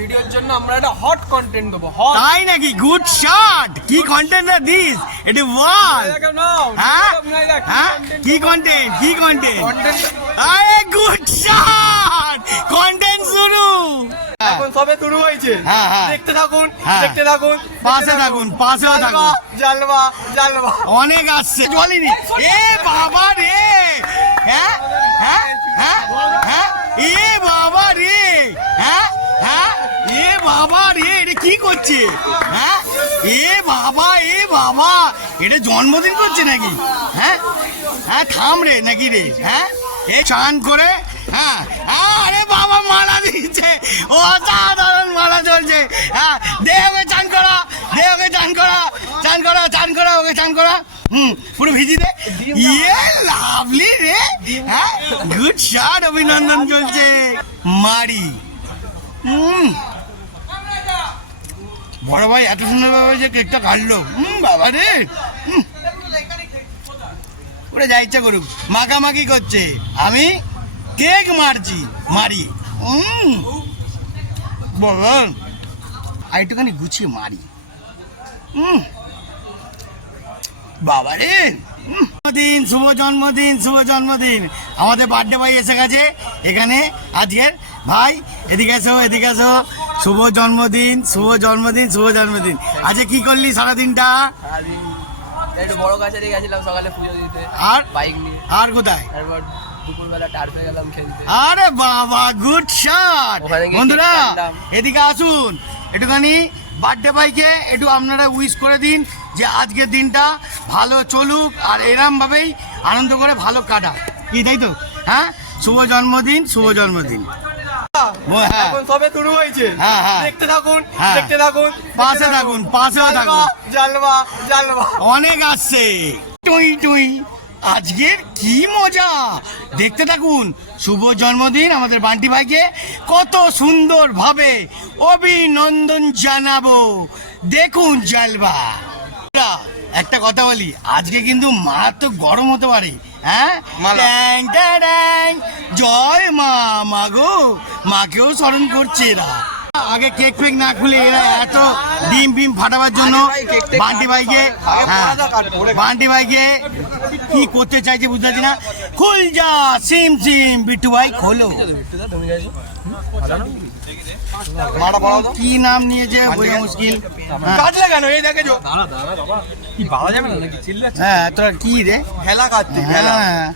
ভিডিওর জন্য আমরা একটা হট কন্টেন্ট দেবো। হট তাই নাকি? Good shot. কি কন্টেন্ট আর দিস? এটা বল। হ্যাঁ হ্যাঁ, কি কন্টেন্ট? কি কন্টেন্ট? আরে গুড শট, কন্টেন্ট শুরু। এখন সবে শুরু হয়েছে। হ্যাঁ হ্যাঁ, দেখতে থাকুন, হ্যাঁ। দেখতে থাকুন, পাশে থাকুন, পাশেও থাকুন। জালবা জালবা অনেক আসছে, জলেনি। এ বাবা রে, হ্যাঁ হ্যাঁ হ্যাঁ হ্যাঁ, এ বাবা রে, হ্যাঁ হ্যাঁ, এ বাবা রে, এটা কি করছে? হ্যাঁ, এ বাবা, এ বাবা, এটা জন্মদিন করছে নাকি? হ্যাঁ হ্যাঁ, থাম রে নাকি রে? হ্যাঁ, এ চান করে, হ্যাঁ, আরে বাবা মালা দিচ্ছে, অসাধারণ মালা চলছে। হ্যাঁ, দে ওকে চান করা, দে ওকে চান করা, চান করা, চান করা, ওকে চান করা। পুরো ভিজি দে। ইয়ে লাভলি রে। হ্যাঁ, গুড শট, অভিনন্দন চলছে। মারি। বড় ভাই এত সুন্দর ভাবে যে কেকটা কাটলো, বাবা রে, ওরে যা ইচ্ছা করুক, মাখামাখি করছে, আমি কেক মারছি, মারি। বল, আর একটুখানি গুছিয়ে মারি। বাবা রে, জন্মদিন, শুভ জন্মদিন, শুভ জন্মদিন। আমাদের বার্থডে ভাই এসে গেছে এখানে আজকের। ভাই এদিকে এসো, এদিকে এসো। শুভ জন্মদিন, শুভ জন্মদিন, শুভ জন্মদিন। আজকে কি করলি সারাদিনটা? একটু বড় কাছারি গেছিলাম সকালে পুজো দিতে, আর বাইক নিয়ে। আর কোথায়? তারপর দুপুরবেলা টার্ফে গেলাম খেলতে। আরে বাবা, গুড শট। ওখানে গিয়ে বন্ধুরা কেক কাটলাম। এদিকে আসুন, একটুখানি বার্থডে ভাইকে একটু আপনারা উইশ করে দিন যে আজকের দিনটা ভালো চলুক আর এরম ভাবেই আনন্দ করে ভালো কাটা, কি তাই তো? হ্যাঁ, শুভ জন্মদিন, শুভ জন্মদিন। হ্যাঁ এখন সবে শুরু হয়েছে। হ্যাঁ, হ্যাঁ। দেখতে থাকুন, হ্যাঁ। দেখতে থাকুন, পাশে থাকুন, পাশেও থাকুন। জালবা জালবা অনেক আসছে, টুই টুই। আজকের কি মজা, দেখতে থাকুন। শুভ জন্মদিন আমাদের বান্টি ভাইকে কত সুন্দর ভাবে অভিনন্দন জানাবো, দেখুন জালবা। একটা কথা বলি, আজকে কিন্তু মা তো গরম হতে পারে। হ্যাঁ, ট্যাং ট্যাং, জয় মা, মা গো, মাকেও স্মরণ করছে এরা। আগে কেক ফেক না খুলে এরা এত ডিম বিম ফাটাবার জন্য বান্টি ভাইকে, হ্যাঁ, বান্টি ভাইকে কি করতে চাইছে বুঝতে পারছি না। খুল যা সিম সিম, বিট্টু ভাই খোলো। কি নাম নিয়েছে বোঝা মুশকিল। কাটলে কেন? এই দেখে হ্যাঁ, তোরা কি রে খেলা কাটতে হ্যাঁ,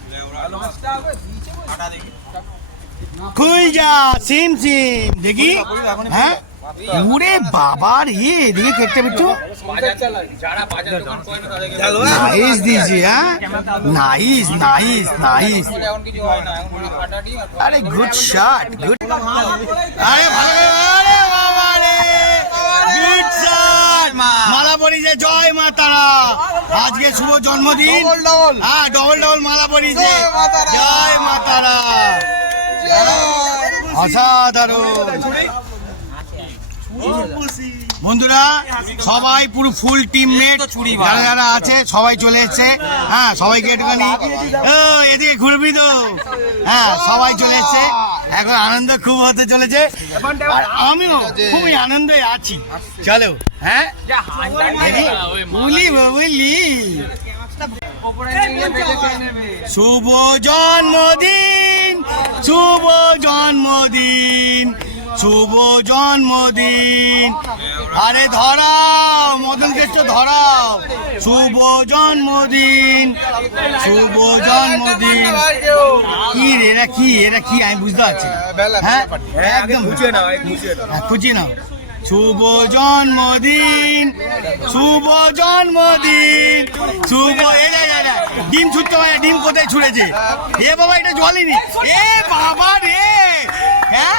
খুল যা সিম সিম, দেখি। হ্যাঁ, ওরে বাবা রে, এদিকে কেকটা বিট্টু নাইস দিয়েছে। হ্যাঁ, নাইস নাইস নাইস। আরে গুড শট, গুড। আরে ভালো, আরে বাবা রে, গুড শট। মালা পরিছে, জয় মা তারা। আজকে শুভ জন্মদিন। হ্যাঁ, ডবল ডবল মালা পরিছে, জয় মা তারা। অসাধারণ। বন্ধুরা সবাই পুরো ফুল টিমমেট, যারা যারা আছে সবাই চলে এসছে। হ্যাঁ, সবাইকে একটুখানি এদিকে ঘুরবি তো। হ্যাঁ, সবাই চলে এসছে, এখন আনন্দ খুব হতে চলেছে আর আমিও খুবই আনন্দে আছি। চলো, হ্যাঁ, বুঝলি বুঝলি। শুভ জন্মদিন, শুভ জন্মদিন, শুভ জন্মদিন। আরে ধরাও মদন কেষ্ট, ধরাও। শুভ জন্মদিন, শুভ জন্মদিন। কি রে এরা, কি এরা, কি আমি বুঝতে পারছি। হ্যাঁ, একদম খুঁজিয়ে নাও। শুভ জন্মদিন, শুভ জন্মদিন, শুভ। ডিম ছুটতে পারে, ডিম কোথায় ছুড়েছে? এ বাবা, এটা জলেনি। এ বাবা রে, হ্যাঁ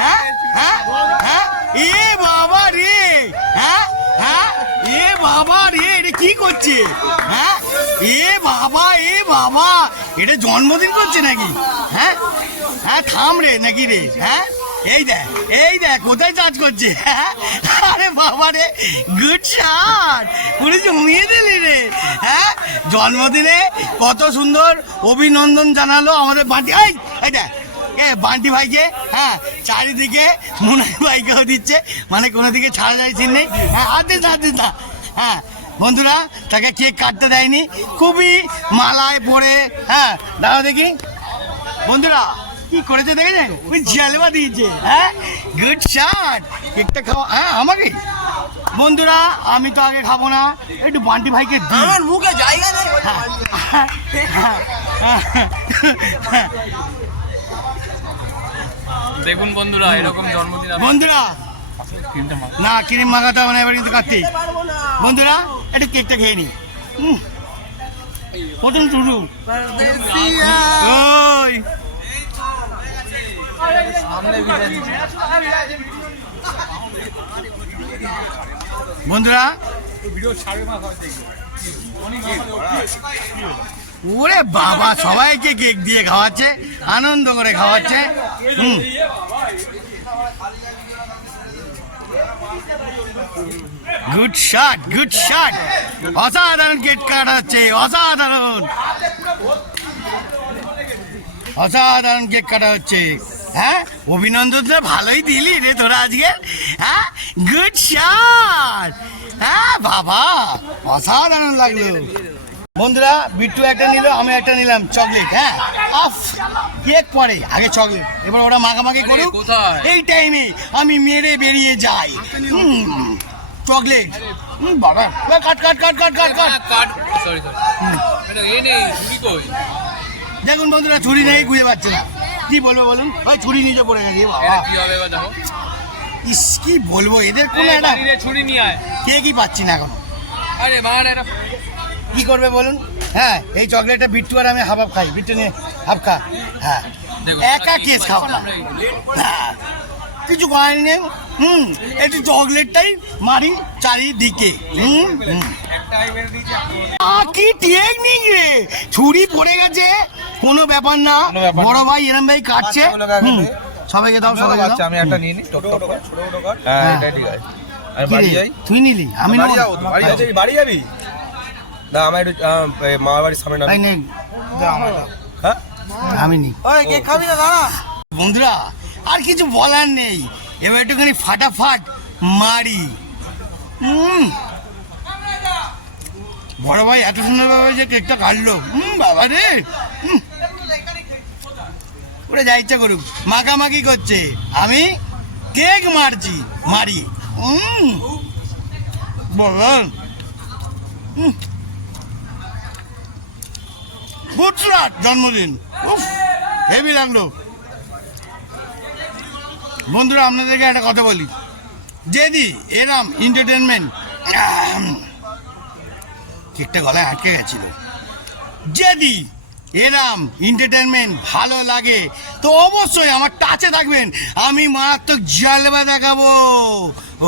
হ্যাঁ হ্যাঁ হ্যাঁ, এ বাবা রে, হ্যাঁ হ্যাঁ, এ বাবা রে, এটা কি করছে? হ্যাঁ, এ বাবা, এ বাবা, এটা জন্মদিন করছে নাকি? হ্যাঁ হ্যাঁ, থাম রে নাকি রে? হ্যাঁ, এই দেখ, এই দেখ কোথায় চার্জ করছে। আরে বাবা রে, গুড শট, পুরো জমিয়ে দিলি রে। হ্যাঁ, জন্মদিনে কত সুন্দর অভিনন্দন জানালো আমাদের বাড়ি। এই দেখ, এ বান্টি ভাইকে, হ্যাঁ চারিদিকে মুনাই ভাইকেও দিচ্ছে, মানে কোনো দিকে ছাড়া যায় চিন নেই। হ্যাঁ হাত দিস না। হ্যাঁ বন্ধুরা, তাকে কেক কাটতে দেয়নি, খুবই মালায় পরে। হ্যাঁ দাঁড়াও দেখি বন্ধুরা কি করেছে দেখেছেন, ওই জালবা দিয়েছে। হ্যাঁ গুড শট, কেকটা খাওয়া। হ্যাঁ আমাকে বন্ধুরা, আমি তো আগে খাবো না, একটু বান্টি ভাইকে দিই। আমার মুখে জায়গা নেই। দেখুন বন্ধুরা, এরকম জন্মদিন বন্ধুরা না ক্রিম মাখাতে হবে না এবার কিন্তু কার্তিক। বন্ধুরা একটু কেকটা খেয়ে নি। প্রথম শুরু ওই বন্ধুরা, ওরে বাবা সবাইকে কেক দিয়ে খাওয়াচ্ছে, আনন্দ করে খাওয়াচ্ছে। গুড শট, গুড শট, অসাধারণ কেক কাটাচ্ছে, অসাধারণ কেক কাটা হচ্ছে। হ্যাঁ অভিনন্দন তো ভালোই দিলি রে তোরা আজকে। হ্যাঁ গুড শট, হ্যাঁ বাবা অসাধারণ লাগলো। বন্ধুরা বিট্টু একটা নিল, আমি একটা নিলাম চকলেট। হ্যাঁ অফ কেক পরে, আগে চকলেট, এবার ওরা মাখামাখি করুক। এই টাইমে আমি মেরে বেরিয়ে যাই। চকলেট বাবা, কাট কাট কাট কাট কাট কাট। দেখুন বন্ধুরা, ছুরি নেই, খুঁজে পাচ্ছে না, কি বলবো বলুন ভাই, ছুরি নিচে পড়ে গেছে বাবা। ইস কি বলবো, এদের কোনো একটা ছুরি নিয়ে আয়, কে কি পাচ্ছি না এখন, আরে মার এটা কি করবে বলুন। হ্যাঁ এই চকলেটটা বিট্টু আর আমি হাফ হাফ খাই, বিট্টু নিয়ে হাফ খা। হ্যাঁ একা কেস খাও না, হ্যাঁ কিছু করার নেই। একটু চকলেটটাই মারি চারিদিকে। কি টেকনিক রে, ছুরি পড়ে গেছে, কোনো ব্যাপার না, বড় ভাই এরম ভাই কাটছে। সবাইকে দাও, সবাইকে দাও। আমি একটা নিয়ে নি, ছোট কাট। হ্যাঁ এটা ঠিক আছে। আমি বাড়ি যাই। তুই নিলি, আমি বাড়ি যাবো, বাড়ি যাবি না? আমার একটু মামার বাড়ির সামনে না। হ্যাঁ আমি নি, কেক খাবি না দাঁড়া। বন্ধুরা আর কিছু বলার নেই, এবার একটুখানি ফাটাফাট মারি। বড় ভাই এত সুন্দরভাবে যে কেকটা কাটলো, বাবা রে, ওরা যা ইচ্ছা করুক, মাখামাখি করছে, আমি কেক মারি। বলেন গুজরাট জন্মদিন, হেভি লাগলো। বন্ধুরা আপনাদেরকে একটা কথা বলি, যদি এরম এন্টারটেনমেন্ট, কেকটা গলায় আটকে গেছিল, যদি এরম এন্টারটেনমেন্ট ভালো লাগে তো অবশ্যই আমার টাচে থাকবেন, আমি মারাত্মক জালবা দেখাবো।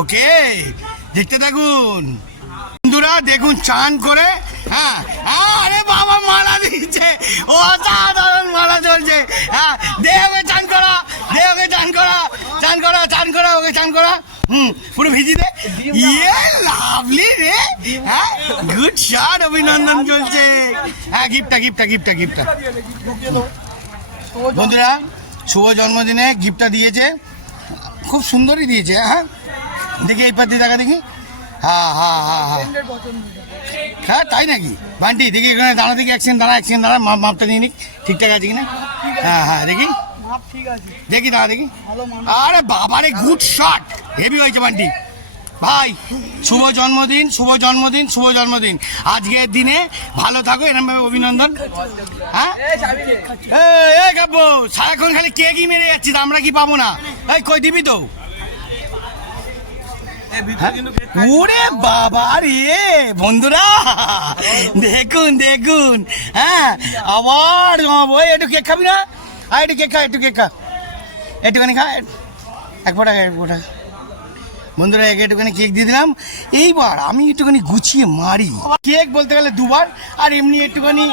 ওকে দেখতে থাকুন বন্ধুরা, দেখুন চান করে। হ্যাঁ আরে বাবা মালা দিচ্ছে, অসাধারণ মালা চলছে। হ্যাঁ দেহকে চান করা, দেহকে চান করা, চান করা, চান করা, ওকে চান করা। পুরো ভিজি দে, ইয়ে লাভলি রে। হ্যাঁ গুড শট, অভিনন্দন চলছে। হ্যাঁ গিফটটা বন্ধুরা, শুভ জন্মদিনে গিফটটা দিয়েছে, খুব সুন্দরই দিয়েছে। হ্যাঁ দেখি এই পাতি দেখা দেখি। হ্যাঁ তাই নাকি বান্টি, দেখি এখানে দাঁড়া, দেখি অ্যাকশন দাঁড়া, মাপটা নিয়ে নিক ঠিকঠাক আছে কিনা। হ্যাঁ দেখি দাঁড়া দেখি। আরে বাবারে গুড শট, হেভি হয়েছে বান্টি ভাই। শুভ জন্মদিন আজকের দিনে ভালো থাকো, এরকম ভাবে অভিনন্দন। হ্যাঁ সারাক্ষণ খালি কেকই মেরে যাচ্ছি, আমরা কি পাবো না? এই কই দিবি তো? ওরে বাবা রে বন্ধুরা, দেখুন। হ্যাঁ আবার ওই একটু কেক খাবি না? আর একটু কেক খা, একটুখানি খা, এক ফোঁটা। বন্ধুরা একে একটুখানি কেক দিয়ে দিলাম। এইবার আমি একটুখানি গুছিয়ে মারি। কেক বলতে গেলে দুবার, আর এমনি একটুখানি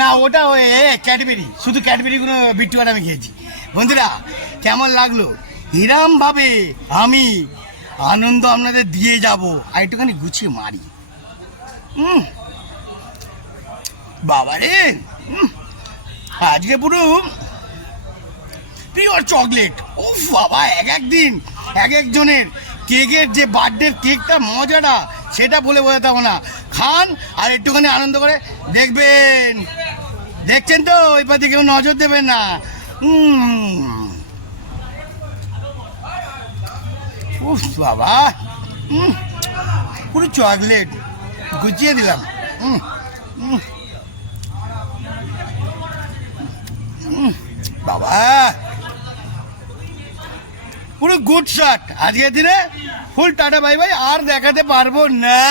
না, ওটা ওই ক্যাডবেরি, শুধু ক্যাডবেরিগুলো বিট্টু আর আমি খেয়েছি। বন্ধুরা কেমন লাগলো? এরম ভাবে আমি আনন্দ আপনাদের দিয়ে যাব, আর একটুখানি গুছিয়ে মারি। বাবা রে, আজকে পুরো পিওর চকলেট। ও বাবা, এক একদিন এক একজনের কেকের যে বার্থডে কেকটা মজাটা সেটা বলে বোঝাতে হবে না। খান আর একটুখানি আনন্দ করে দেখবেন। দেখছেন তো, ওই পাতে কেউ নজর দেবেন না। উফ বাবা, পুরো চকলেট গুছিয়ে দিলাম। বাবা, পুরো গুড শট। আজকের দিনে ফুল টাটা বাই বাই, আর দেখাতে পারবো না।